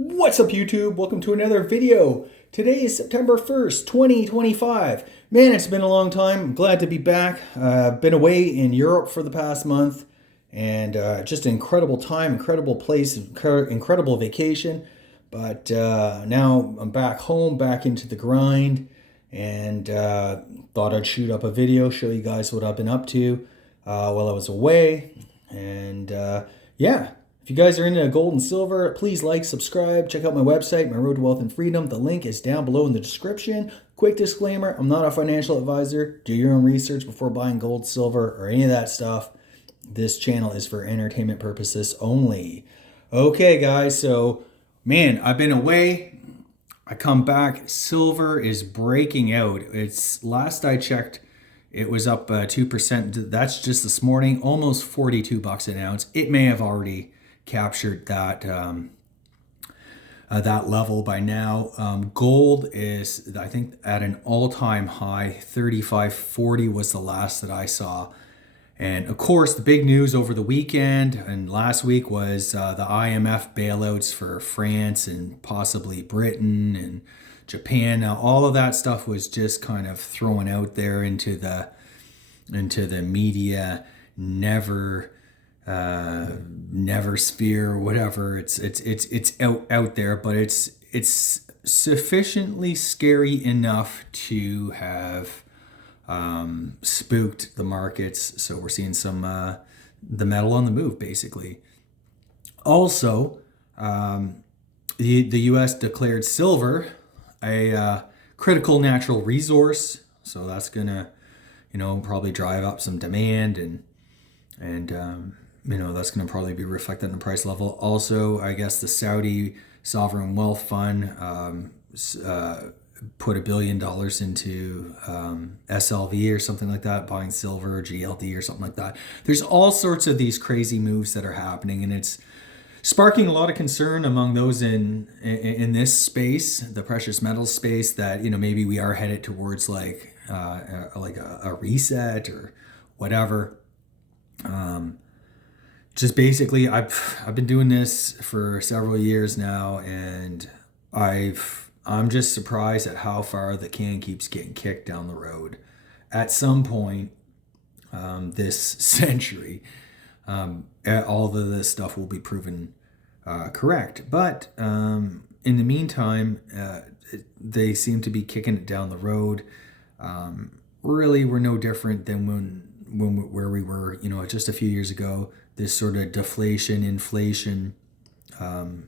What's up, YouTube? Welcome to another video. Today is September 1st, 2025. Man, it's been a long time. I'm glad to be back. I've been away in Europe for the past month, and just an incredible time, incredible place, incredible vacation. But now I'm back home, back into the grind, and thought I'd shoot up a video, show you guys what I've been up to while I was away. And yeah. If you guys are into gold and silver, please like, subscribe, check out my website, My Road to Wealth and Freedom. The link is down below in the description. Quick disclaimer, I'm not a financial advisor. Do your own research before buying gold, silver, or any of that stuff. This channel is for entertainment purposes only. Okay, guys, so, man, I've been away. I come back. Silver is breaking out. It's last I checked, it was up 2%. That's just this morning, almost $42 an ounce. It may have already captured that that level by now. Gold is, I think, at an all-time high. 35.40 was the last that I saw. And of course, the big news over the weekend and last week was the IMF bailouts for France and possibly Britain and Japan. Now, all of that stuff was just kind of thrown out there into the media. Never sphere, whatever. It's out there, but it's sufficiently scary enough to have spooked the markets. So we're seeing some the metal on the move, basically. Also, the U.S. declared silver a critical natural resource, so that's gonna, probably drive up some demand and that's going to probably be reflected in the price level. Also, I guess the Saudi Sovereign Wealth Fund put $1 billion into SLV or something like that, buying silver, GLD or something like that. There's all sorts of these crazy moves that are happening, and it's sparking a lot of concern among those in this space, the precious metals space, that maybe we are headed towards like a reset or whatever. Just basically, I've been doing this for several years now, and I'm just surprised at how far the can keeps getting kicked down the road. At some point, this century, all of this stuff will be proven correct. But in the meantime, they seem to be kicking it down the road. Really, we're no different than where we were, just a few years ago. This sort of deflation, inflation, tug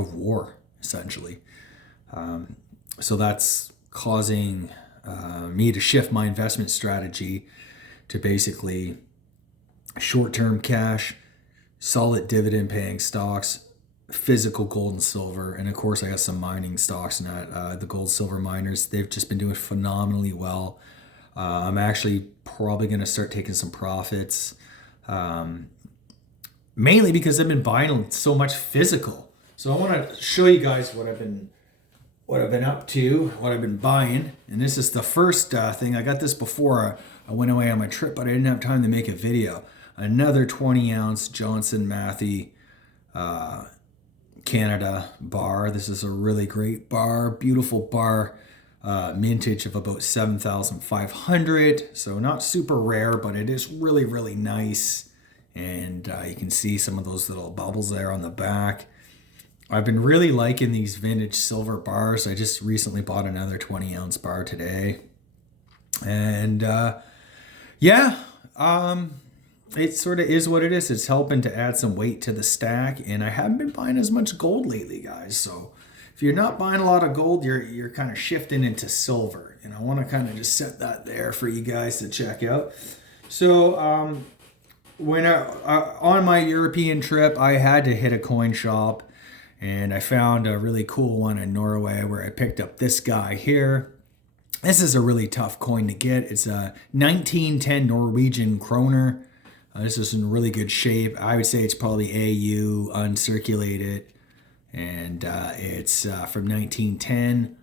of war, essentially. So that's causing me to shift my investment strategy to basically short-term cash, solid dividend-paying stocks, physical gold and silver, and of course I got some mining stocks in that. The gold silver miners, they've just been doing phenomenally well. I'm actually probably going to start taking some profits, mainly because I've been buying so much physical. So I want to show you guys what I've been up to, what I've been buying. And this is the first thing. I got this before I went away on my trip, but I didn't have time to make a video. Another 20-ounce Johnson Matthey Canada bar. This is a really great bar, beautiful bar. Mintage of about 7,500, so not super rare, but it is really, really nice. And you can see some of those little bubbles there on the back. I've been really liking these vintage silver bars. I just recently bought another 20-ounce bar today. And it sort of is what it is. It's helping to add some weight to the stack, and I haven't been buying as much gold lately, guys, so if you're not buying a lot of gold, you're kind of shifting into silver. And I want to kind of just set that there for you guys to check out. So when on my European trip, I had to hit a coin shop. And I found a really cool one in Norway where I picked up this guy here. This is a really tough coin to get. It's a 1910 Norwegian kroner. This is in really good shape. I would say it's probably AU, uncirculated. And it's from 1910,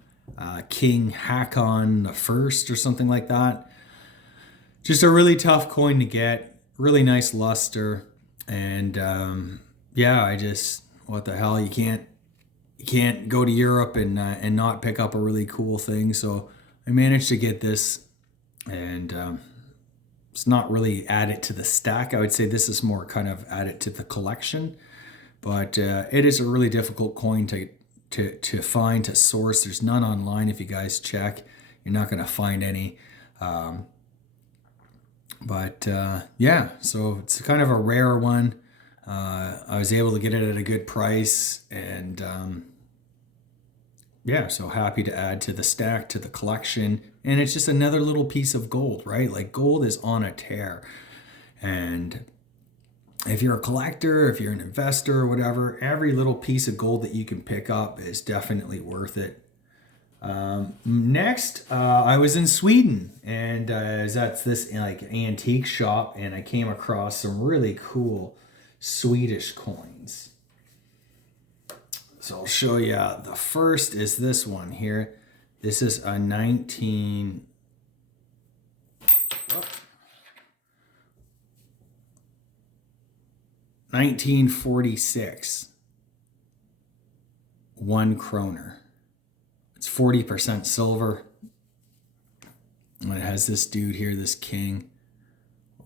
King Hakon the First or something like that. Just a really tough coin to get, really nice luster, and I just what the hell, you can't go to Europe and not pick up a really cool thing. So I managed to get this, and it's not really added to the stack. I would say this is more kind of added to the collection, but it is a really difficult coin to find, to source. There's none online. If you guys check, you're not going to find any. But yeah, so it's kind of a rare one. I was able to get it at a good price, and yeah, so happy to add to the stack, to the collection. And it's just another little piece of gold, right? Like, gold is on a tear. And if you're a collector, if you're an investor or whatever, every little piece of gold that you can pick up is definitely worth it. Next, I was in Sweden, and I was at this like antique shop, and I came across some really cool Swedish coins. So I'll show you. The first is this one here. This is a 1946 1 kroner. It's 40% silver. And it has this dude here, this king.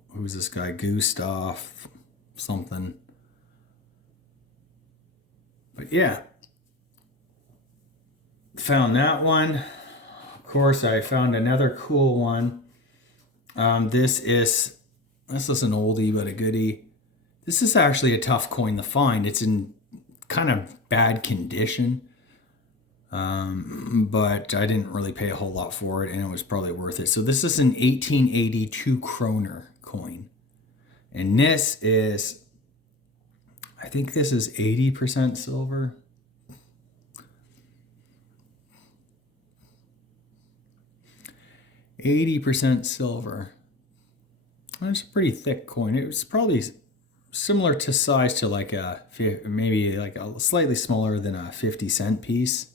Who's this guy? Gustav something. But yeah, found that one. Of course, I found another cool one. This is an oldie but a goodie. This is actually a tough coin to find. It's in kind of bad condition, but I didn't really pay a whole lot for it, and it was probably worth it. So this is an 1882 kroner coin, and this is, I think this is 80% silver. $80 silver. It's a pretty thick coin. It was probably similar to size to like maybe like a slightly smaller than a 50-cent piece,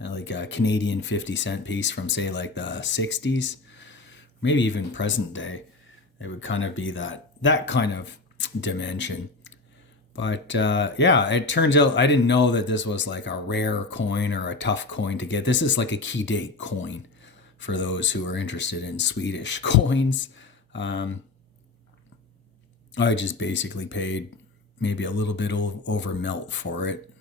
like a Canadian 50-cent piece from, say, like the 60s, maybe even present day. It would kind of be that kind of dimension. But yeah, it turns out I didn't know that this was like a rare coin or a tough coin to get. This is like a key date coin for those who are interested in Swedish coins. I just basically paid maybe a little bit over melt for it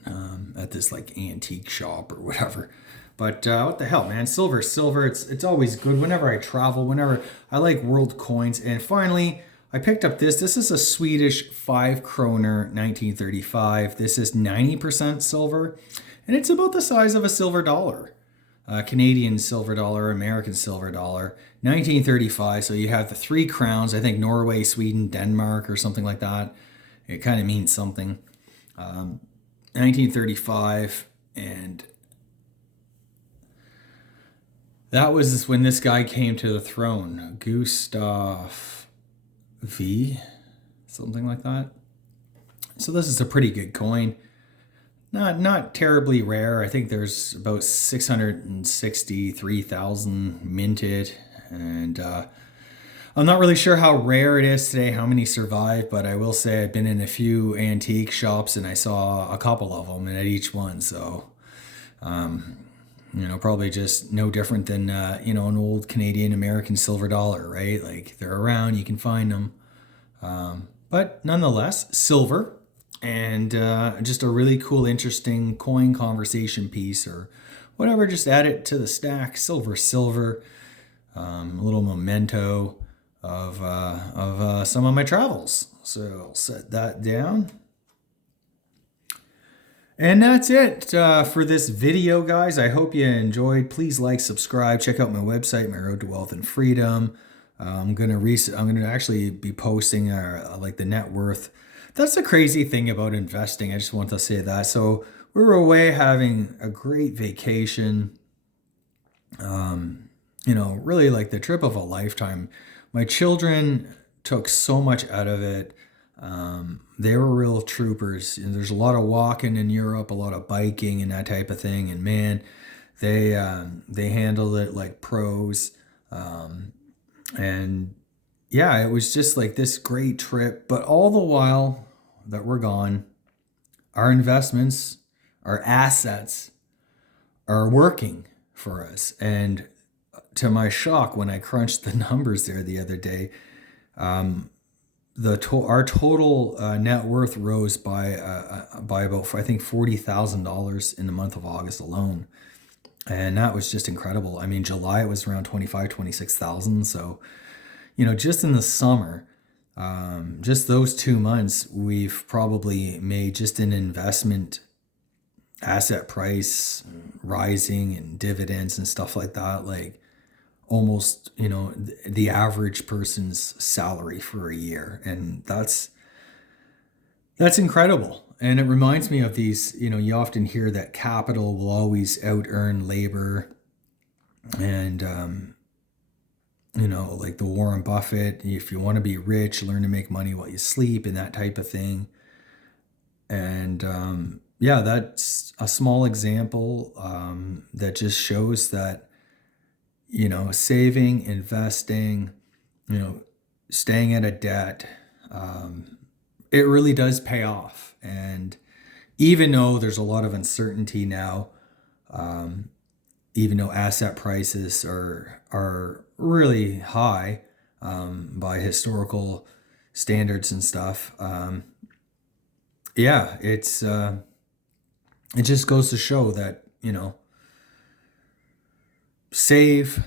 at this like antique shop or whatever. But what the hell, man? Silver. It's always good whenever I travel, whenever I like world coins. And finally, I picked up this. This is a Swedish 5 kroner 1935. This is 90% silver, and it's about the size of a silver dollar. Canadian silver dollar, American silver dollar, 1935. So you have the 3 crowns, I think Norway, Sweden, Denmark, or something like that. It kind of means something. 1935, and that was when this guy came to the throne, Gustav V, something like that. So this is a pretty good coin. Not terribly rare. I think there's about 663,000 minted, and I'm not really sure how rare it is today, how many survive, but I will say I've been in a few antique shops and I saw a couple of them, and at each one, so probably just no different than an old Canadian American silver dollar, right? Like, they're around, you can find them, but nonetheless, silver. And just a really cool, interesting coin conversation piece or whatever. Just add it to the stack. Silver, a little memento of some of my travels. So I'll set that down. And that's it for this video, guys. I hope you enjoyed. Please like, subscribe, check out my website, My Road to Wealth and Freedom. I'm gonna actually be posting like the net worth. That's the crazy thing about investing. I just want to say that. So we were away having a great vacation. Really like the trip of a lifetime. My children took so much out of it. They were real troopers. There's a lot of walking in Europe, a lot of biking and that type of thing. And man, they handled it like pros. And yeah, it was just like this great trip. But all the while that we're gone, our investments, our assets are working for us. And to my shock, when I crunched the numbers there the other day, our total net worth rose by about, I think, $40,000 in the month of August alone. And that was just incredible. I mean, July it was around 26,000. So, just in the summer, just those 2 months, we've probably made, just an investment asset price rising and dividends and stuff like that, like almost, the average person's salary for a year. And that's incredible. And it reminds me of these, you often hear that capital will always out earn labor. And, like the Warren Buffett, if you want to be rich, learn to make money while you sleep, and that type of thing. And yeah, that's a small example that just shows that, saving, investing, staying out of debt, it really does pay off. And even though there's a lot of uncertainty now, even though asset prices are really high by historical standards and stuff, yeah, it just goes to show that, save,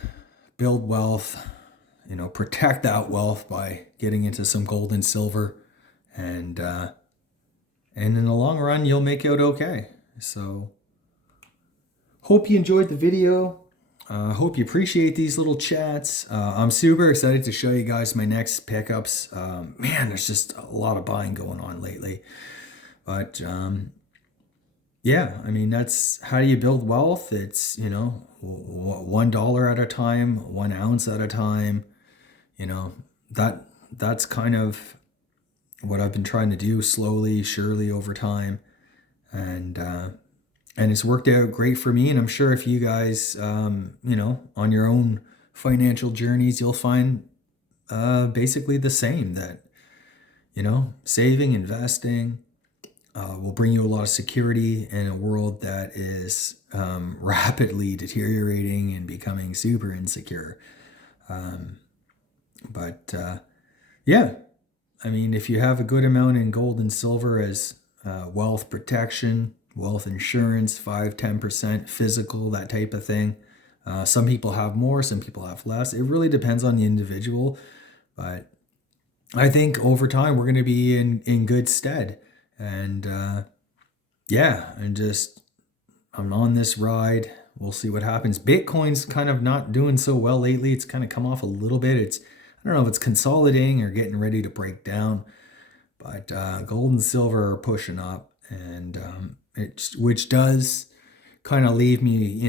build wealth, protect that wealth by getting into some gold and silver, and in the long run, you'll make out okay. So, hope you enjoyed the video. Hope you appreciate these little chats. I'm super excited to show you guys my next pickups. Man, there's just a lot of buying going on lately. But yeah, I mean, that's how do you build wealth? It's, $1 at a time, 1 ounce at a time. That's kind of what I've been trying to do, slowly, surely, over time. And it's worked out great for me. And I'm sure if you guys, on your own financial journeys, you'll find basically the same, that, saving, investing, will bring you a lot of security in a world that is rapidly deteriorating and becoming super insecure. But yeah, I mean, if you have a good amount in gold and silver as wealth protection, wealth insurance, 5-10% physical, that type of thing. Some people have more, some people have less. It really depends on the individual. But I think over time we're going to be in good stead. And yeah, I'm on this ride. We'll see what happens. Bitcoin's kind of not doing so well lately. It's kind of come off a little bit. I don't know if it's consolidating or getting ready to break down. But gold and silver are pushing up. And which does kind of leave me,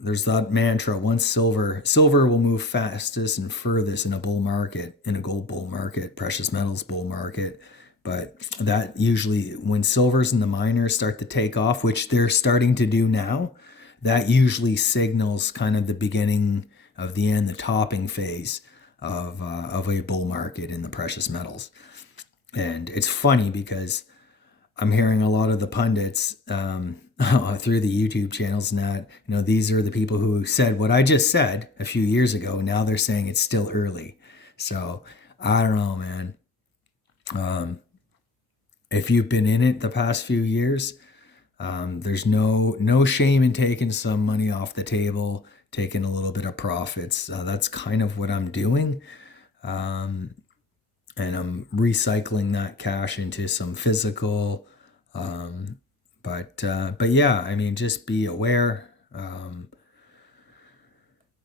there's that mantra, once silver will move fastest and furthest in a bull market, in a gold bull market, precious metals bull market. But that usually, when silvers and the miners start to take off, which they're starting to do now, that usually signals kind of the beginning of the end, the topping phase of a bull market in the precious metals. And it's funny because I'm hearing a lot of the pundits through the YouTube channels and that, these are the people who said what I just said a few years ago. Now they're saying it's still early. So I don't know, man. If you've been in it the past few years, there's no shame in taking some money off the table, taking a little bit of profits. That's kind of what I'm doing. And I'm recycling that cash into some physical. But yeah, I mean, just be aware.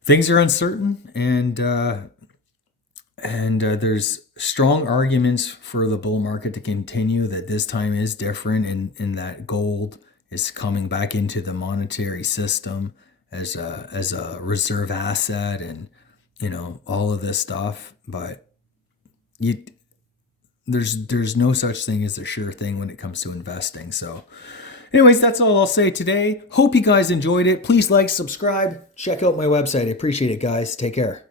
Things are uncertain, and there's strong arguments for the bull market to continue, that this time is different, and that gold is coming back into the monetary system as a reserve asset, and all of this stuff. But there's no such thing as a sure thing when it comes to investing. So anyways, that's all I'll say today. Hope you guys enjoyed it. Please like, subscribe, check out my website. I appreciate it, guys. Take care.